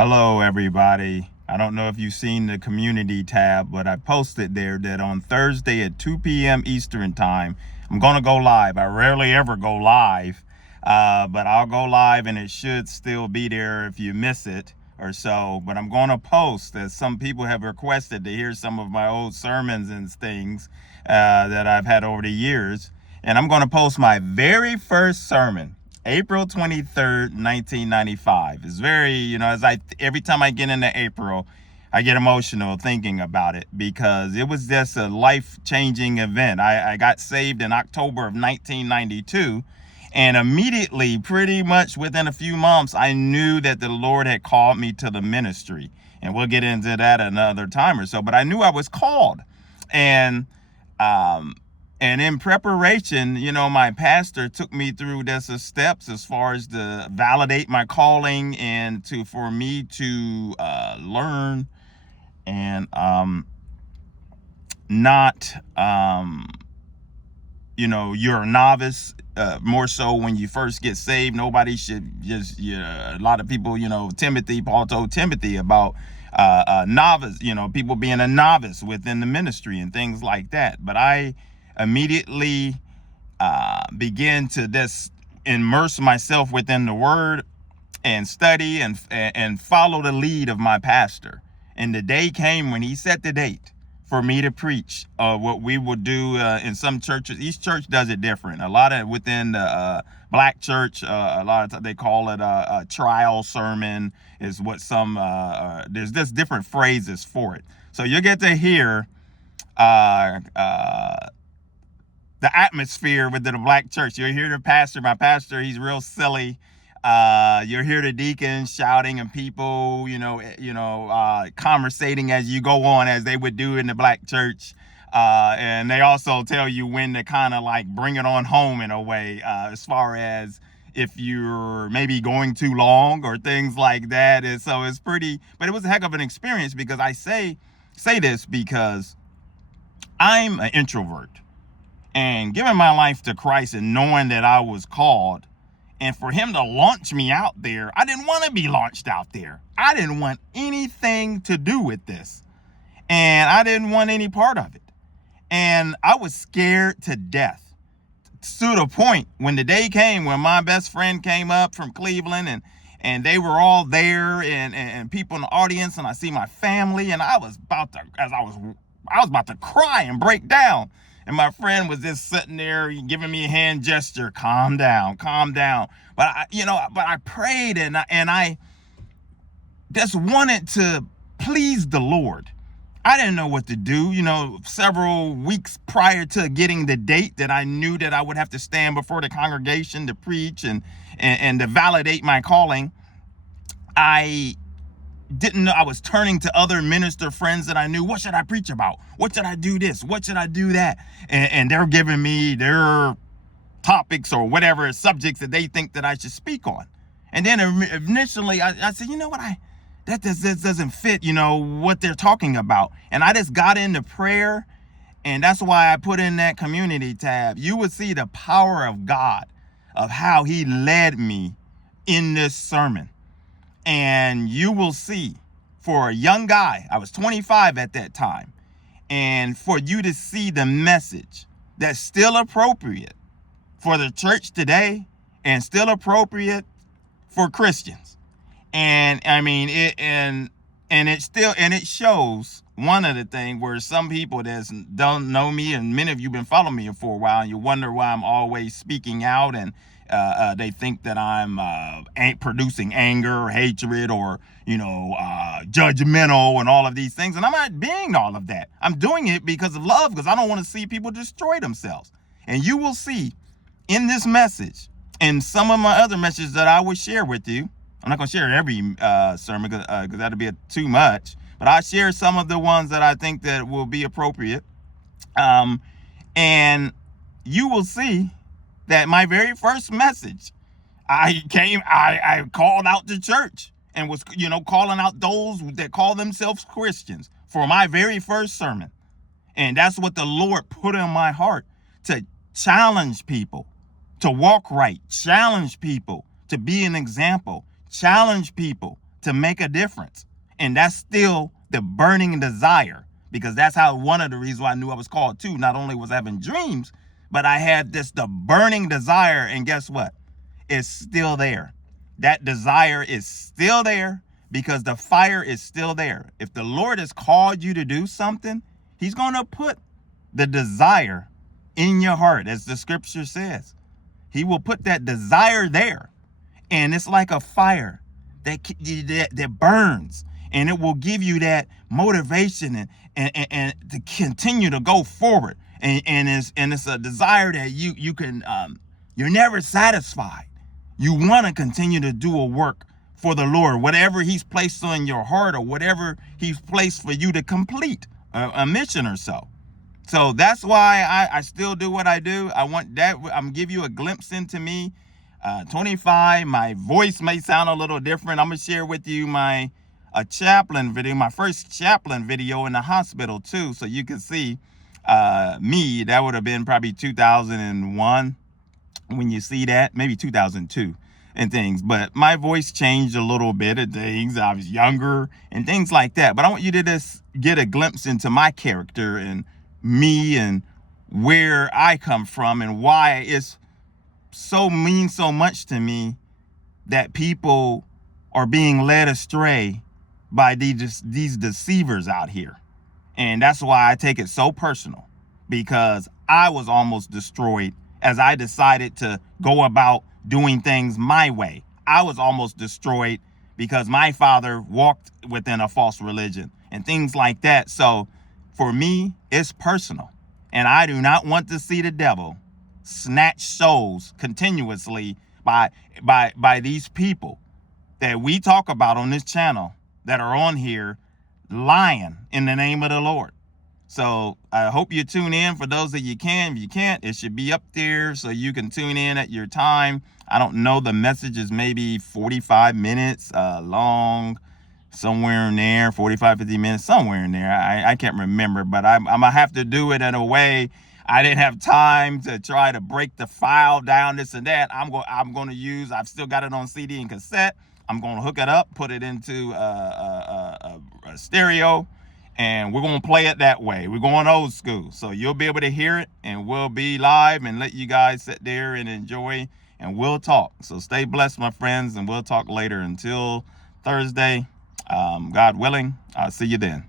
Hello, everybody. I don't know if you've seen the community tab, but I posted there that on Thursday at 2 p.m. Eastern time, I'm going to go live. I rarely ever go live, but I'll go live and it should still be there if you miss it or so. But I'm going to post, as some people have requested to hear some of my old sermons and things that I've had over the years. And I'm going to post my very first sermon, April 23rd, 1995. It's very, every time I get into April, I get emotional thinking about it because it was just a life-changing event. I got saved in October of 1992, and immediately, pretty much within a few months, I knew that the Lord had called me to the ministry. And we'll get into that another time or so, but I knew I was called. And and in preparation, my pastor took me through this steps as far as to validate my calling and for me to learn and not, you're a novice. More so when you first get saved, nobody should just, a lot of people, Paul told Timothy about novice, people being a novice within the ministry and things like that. But I immediately began to just immerse myself within the word and study and follow the lead of my pastor. And the day came when he set the date for me to preach what we would do in some churches. Each church does it different. A lot of within the black church, a lot of times they call it a trial sermon is what some, there's just different phrases for it. So you get to hear the atmosphere within the black church. You'll hear the pastor, my pastor, he's real silly. You'll hear the deacons shouting and people, conversating as you go on, as they would do in the black church. And they also tell you when to kind of like bring it on home in a way, as far as if you're maybe going too long or things like that. And so it's pretty, but it was a heck of an experience because I say this because I'm an introvert. And giving my life to Christ and knowing that I was called, and for him to launch me out there, I didn't want to be launched out there. I didn't want anything to do with this. And I didn't want any part of it. And I was scared to death, to the point when the day came when my best friend came up from Cleveland and they were all there and people in the audience, and I see my family, and I was about to cry and break down. And my friend was just sitting there giving me a hand gesture, calm down. But I prayed and I just wanted to please the Lord. I didn't know what to do. Several weeks prior to getting the date that I knew that I would have to stand before the congregation to preach and to validate my calling, I didn't know. I was turning to other minister friends that I knew. What should I preach about? What should I do this? What should I do that? And they're giving me their topics or whatever subjects that they think that I should speak on. And then initially I said, that doesn't fit, what they're talking about. And I just got into prayer. And that's why I put in that community tab. You would see the power of God, of how he led me in this sermon. And you will see, for a young guy, I was 25 at that time, and for you to see the message that's still appropriate for the church today and still appropriate for Christians. And I mean, it shows one of the things where some people that don't know me, and many of you been following me for a while, and you wonder why I'm always speaking out, and they think that I'm producing anger or hatred or, judgmental and all of these things. And I'm not being all of that. I'm doing it because of love, because I don't want to see people destroy themselves. And you will see in this message and some of my other messages that I will share with you. I'm not going to share every sermon because that'll be too much. But I share some of the ones that I think that will be appropriate. And you will see that my very first message, I called out the church and was, calling out those that call themselves Christians for my very first sermon. And that's what the Lord put in my heart, to challenge people to walk right, challenge people to be an example, challenge people to make a difference. And that's still the burning desire, because that's how one of the reasons why I knew I was called too. Not only was I having dreams, but I had the burning desire. And guess what? It's still there. That desire is still there because the fire is still there. If the Lord has called you to do something, he's going to put the desire in your heart, as the scripture says. He will put that desire there. And it's like a fire that burns, and it will give you that motivation and to continue to go forward. And it's a desire that you can you're never satisfied. You want to continue to do a work for the Lord, whatever he's placed on your heart or whatever he's placed for you to complete a mission or so. So that's why I still do what I do. I want that. I'm give you a glimpse into me. 25. My voice may sound a little different. I'm gonna share with you my chaplain video, my first chaplain video in the hospital too, so you can see me. That would have been probably 2001 when you see that, maybe 2002 and things. But my voice changed a little bit at things. I was younger and things like that. But I want you to just get a glimpse into my character and me and where I come from and why it's means so much to me that people are being led astray by these deceivers out here. And that's why I take it so personal, because I was almost destroyed as I decided to go about doing things my way. I was almost destroyed because my father walked within a false religion and things like that. So for me, it's personal. And I do not want to see the devil snatch souls continuously by these people that we talk about on this channel that are on here lying in the name of the Lord. So I hope you tune in for those that you can. If you can't, it should be up there so you can tune in at your time. I don't know, the message is maybe 45 minutes long, somewhere in there, 45, 50 minutes, somewhere in there. I can't remember, but I'm gonna have to do it in a way. I didn't have time to try to break the file down, this and that. I'm going to use, I've still got it on CD and cassette. I'm going to hook it up, put it into a stereo, and we're going to play it that way. We're going old school. So you'll be able to hear it, and we'll be live and let you guys sit there and enjoy, and we'll talk. So stay blessed, my friends, and we'll talk later. Until Thursday, God willing, I'll see you then.